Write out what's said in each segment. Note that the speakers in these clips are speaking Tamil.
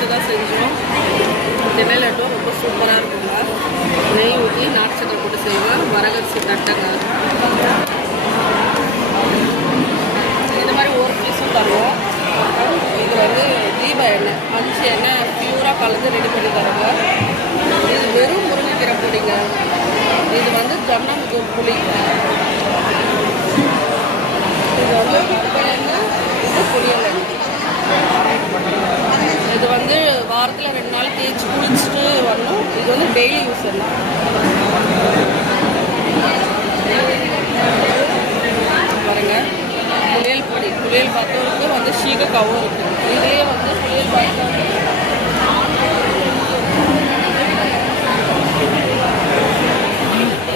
போட்டு தான் செஞ்சோம். திணை லட்டும் ரொம்ப சூப்பராக இருக்குங்க. நெய் ஊற்றி நாட்டு சக்கரை போட்டு செய்வேன். வரகரிசி தட்டைங்க. இந்த மாதிரி ஒரு பீஸும் தருவோம். இது வந்து தீப எண்ணெய், மஞ்சள் எண்ணெய் பியூராக கலந்து ரெடி பண்ணி தருங்க. இது வெறும் முருங்கைக்கீரை பொடிங்க. இது வந்து ஜன்னமுக்கு புளி. இது வந்து இது புளியெண்ணெய். இது வந்து வாரத்தில் 2 நாள் தேய்ச்சி குளிச்சுட்டு வரணும். இது வந்து டெய்லி யூஸ் எல்லாம். பாருங்க, புளியல் பொடி. புளியல் பத்தோருக்கு வந்து சீகக்காவும் இருக்குது. இதே வந்து புளியல் பத்தோருக்கு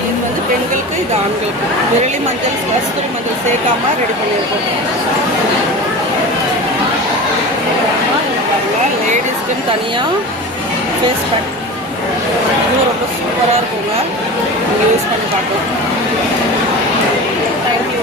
இது வந்து பெண்களுக்கு, இது ஆண்களுக்கு. விரலி மஞ்சள், கஸ்தூரி மஞ்சள் சேர்க்காம ரெடி பண்ணியிருக்கோம். லேடிஸ்க்குன்னு தனியாக ஃபேஸ் பேக். இதுவும் ரொம்ப சூப்பராக இருக்குங்க. யூஸ் பண்ணி பார்க்கலாம். தேங்க்யூ.